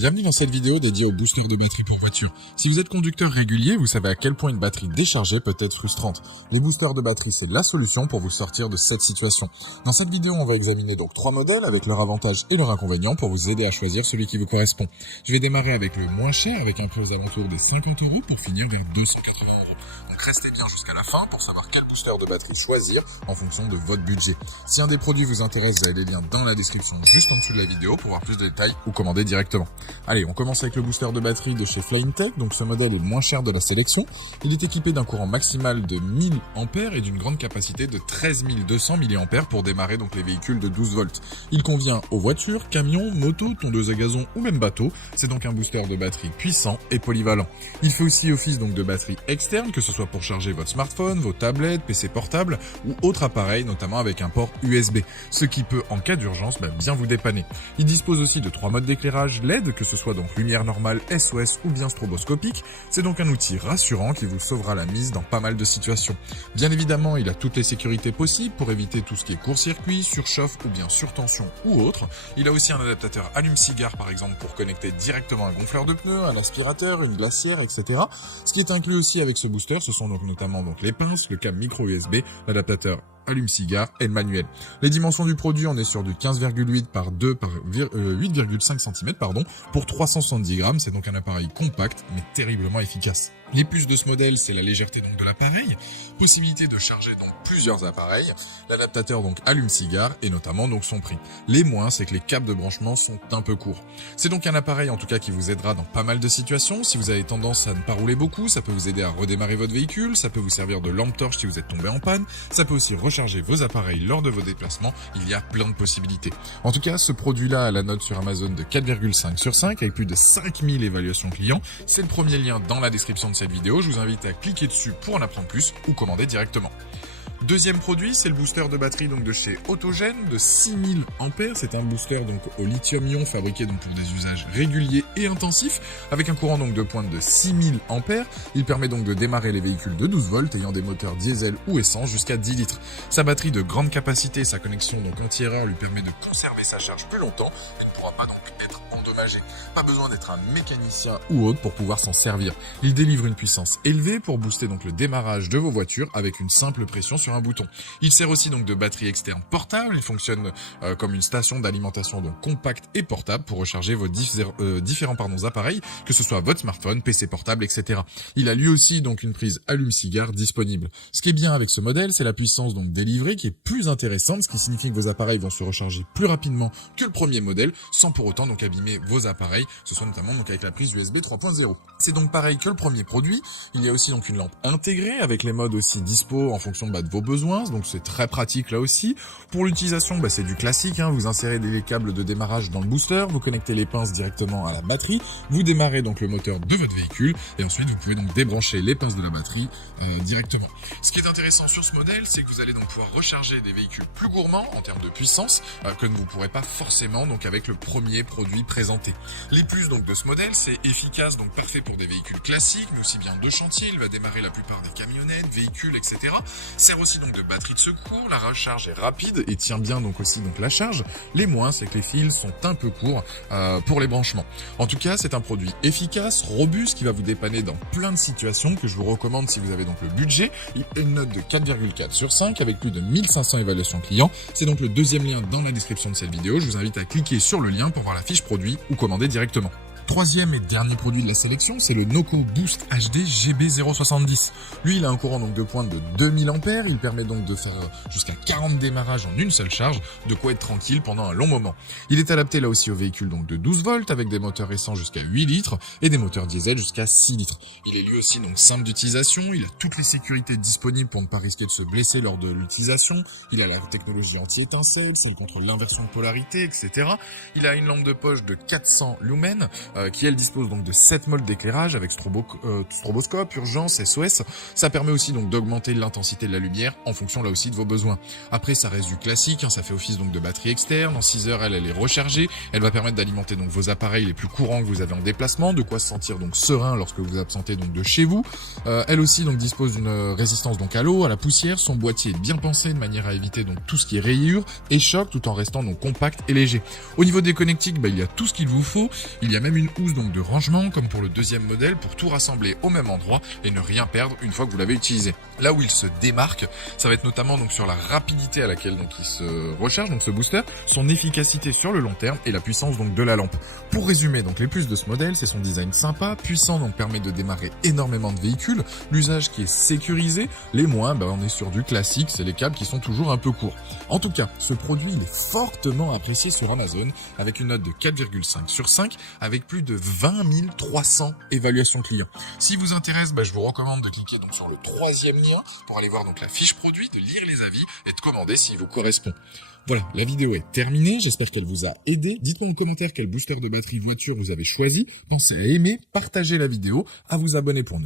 Bienvenue dans cette vidéo dédiée au booster de batterie pour voiture. Si vous êtes conducteur régulier, vous savez à quel point une batterie déchargée peut être frustrante. Les boosters de batterie, c'est la solution pour vous sortir de cette situation. Dans cette vidéo, on va examiner donc 3 modèles avec leurs avantages et leurs inconvénients pour vous aider à choisir celui qui vous correspond. Je vais démarrer avec le moins cher, avec un prix aux alentours des 50 € pour finir vers 280 €. Donc restez bien jusqu'à la fin pour savoir quel booster de batterie choisir en fonction de votre budget. Si un des produits vous intéresse, vous avez les liens dans la description juste en dessous de la vidéo pour voir plus de détails ou commander directement. Allez, on commence avec le booster de batterie de chez Flyintech. Donc ce modèle est le moins cher de la sélection. Il est équipé d'un courant maximal de 1000 ampères et d'une grande capacité de 13 200 mAh pour démarrer donc les véhicules de 12 volts. Il convient aux voitures, camions, motos, tondeuses à gazon ou même bateaux. C'est donc un booster de batterie puissant et polyvalent. Il fait aussi office donc de batterie externe, que ce soit pour charger votre smartphone, vos tablettes, PC portable ou autres appareils, notamment avec un port USB, ce qui peut en cas d'urgence bien vous dépanner. Il dispose aussi de 3 modes d'éclairage LED, que ce soit donc lumière normale, SOS ou bien stroboscopique. C'est donc un outil rassurant qui vous sauvera la mise dans pas mal de situations. Bien évidemment, il a toutes les sécurités possibles pour éviter tout ce qui est court-circuit, surchauffe ou bien surtension ou autre. Il a aussi un adaptateur allume-cigare par exemple pour connecter directement un gonfleur de pneus, un aspirateur, une glacière, etc. Ce qui est inclus aussi avec ce booster, ce sont donc notamment les pinces, le câble micro USB, l'adaptateur allume-cigare et le manuel. Les dimensions du produit, on est sur du 15,8 par 2 par 8,5 cm pour 370 grammes. C'est donc un appareil compact mais terriblement efficace. Les plus de ce modèle, c'est la légèreté donc de l'appareil, possibilité de charger donc plusieurs appareils, l'adaptateur donc allume-cigare et notamment donc son prix. Les moins, c'est que les câbles de branchement sont un peu courts. C'est donc un appareil en tout cas qui vous aidera dans pas mal de situations. Si vous avez tendance à ne pas rouler beaucoup, ça peut vous aider à redémarrer votre véhicule, ça peut vous servir de lampe torche si vous êtes tombé en panne, ça peut aussi recharger vos appareils lors de vos déplacements. Il y a plein de possibilités. En tout cas, ce produit-là a la note sur Amazon de 4,5 sur 5 avec plus de 5000 évaluations clients. C'est le premier lien dans la description de cette vidéo. Je vous invite à cliquer dessus pour en apprendre plus ou commander directement. Deuxième produit, c'est le booster de batterie donc de chez Autogène de 6000 ampères. C'est un booster donc au lithium-ion fabriqué donc pour des usages réguliers et intensifs avec un courant donc de pointe de 6000 ampères. Il permet donc de démarrer les véhicules de 12 volts ayant des moteurs diesel ou essence jusqu'à 10 litres. Sa batterie de grande capacité, sa connexion donc anti-erreur lui permet de conserver sa charge plus longtemps et ne pourra pas donc être endommagé. Pas besoin d'être un mécanicien ou autre pour pouvoir s'en servir. Il délivre une puissance élevée pour booster donc le démarrage de vos voitures avec une simple pression sur un bouton. Il sert aussi donc de batterie externe portable. Il fonctionne comme une station d'alimentation donc compacte et portable pour recharger vos différents appareils, que ce soit votre smartphone, PC portable, etc. Il a lui aussi donc une prise allume-cigare disponible. Ce qui est bien avec ce modèle, c'est la puissance donc délivrée qui est plus intéressante, ce qui signifie que vos appareils vont se recharger plus rapidement que le premier modèle, sans pour autant donc abîmer vos appareils, ce soit notamment donc avec la prise USB 3.0. C'est donc pareil que le premier produit. Il y a aussi donc une lampe intégrée avec les modes aussi dispo en fonction de vos besoins, donc c'est très pratique là aussi. Pour l'utilisation, c'est du classique, vous insérez les câbles de démarrage dans le booster, vous connectez les pinces directement à la batterie, vous démarrez donc le moteur de votre véhicule et ensuite vous pouvez donc débrancher les pinces de la batterie directement. Ce qui est intéressant sur ce modèle, c'est que vous allez donc pouvoir recharger des véhicules plus gourmands en termes de puissance que ne vous pourrez pas forcément donc avec le premier produit présenté. Les plus donc de ce modèle, c'est efficace, donc parfait pour des véhicules classiques, mais aussi bien de chantier. Il va démarrer la plupart des camionnettes, véhicules, etc. Sert aussi donc de batterie de secours. La recharge est rapide et tient bien donc aussi donc la charge. Les moins, c'est que les fils sont un peu courts pour les branchements. En tout cas, c'est un produit efficace, robuste, qui va vous dépanner dans plein de situations que je vous recommande si vous avez donc le budget. Il a une note de 4,4 sur 5 avec plus de 1500 évaluations clients. C'est donc le deuxième lien dans la description de cette vidéo. Je vous invite à cliquer sur le lien pour voir la fiche produit ou commander directement. Troisième et dernier produit de la sélection, c'est le Noco Boost HD GB070. Lui, il a un courant donc de pointe de 2000 ampères. Il permet donc de faire jusqu'à 40 démarrages en une seule charge, de quoi être tranquille pendant un long moment. Il est adapté là aussi aux véhicules donc de 12 volts avec des moteurs essence jusqu'à 8 litres et des moteurs diesel jusqu'à 6 litres. Il est lui aussi donc simple d'utilisation. Il a toutes les sécurités disponibles pour ne pas risquer de se blesser lors de l'utilisation. Il a la technologie anti-étincelle, celle contre l'inversion de polarité, etc. Il a une lampe de poche de 400 lumens qui elle dispose donc de 7 modes d'éclairage avec stroboscope, urgence, SOS. Ça permet aussi donc d'augmenter l'intensité de la lumière en fonction là aussi de vos besoins. Après ça reste du classique, ça fait office donc de batterie externe. En 6 heures elle est rechargée. Elle va permettre d'alimenter donc vos appareils les plus courants que vous avez en déplacement, de quoi se sentir donc serein lorsque vous vous absentez donc de chez vous. Elle aussi donc dispose d'une résistance donc à l'eau, à la poussière. Son boîtier est bien pensé de manière à éviter donc tout ce qui est rayures et choc tout en restant donc compact et léger. Au niveau des connectiques, il y a tout ce qu'il vous faut. Il y a même une housse donc de rangement comme pour le deuxième modèle pour tout rassembler au même endroit et ne rien perdre une fois que vous l'avez utilisé. Là où il se démarque, ça va être notamment donc sur la rapidité à laquelle donc il se recharge, donc ce booster, son efficacité sur le long terme et la puissance donc de la lampe. Pour résumer donc les plus de ce modèle, c'est son design sympa, puissant donc permet de démarrer énormément de véhicules, l'usage qui est sécurisé, les moins on est sur du classique, c'est les câbles qui sont toujours un peu courts. En tout cas, ce produit il est fortement apprécié sur Amazon avec une note de 4,5 sur 5 avec plus de 20 300 évaluations clients. Si vous intéresse, je vous recommande de cliquer donc sur le troisième lien pour aller voir donc la fiche produit, de lire les avis et de commander s'il vous correspond. Voilà, la vidéo est terminée, j'espère qu'elle vous a aidé. Dites-moi en commentaire quel booster de batterie voiture vous avez choisi. Pensez à aimer, partager la vidéo, à vous abonner pour ne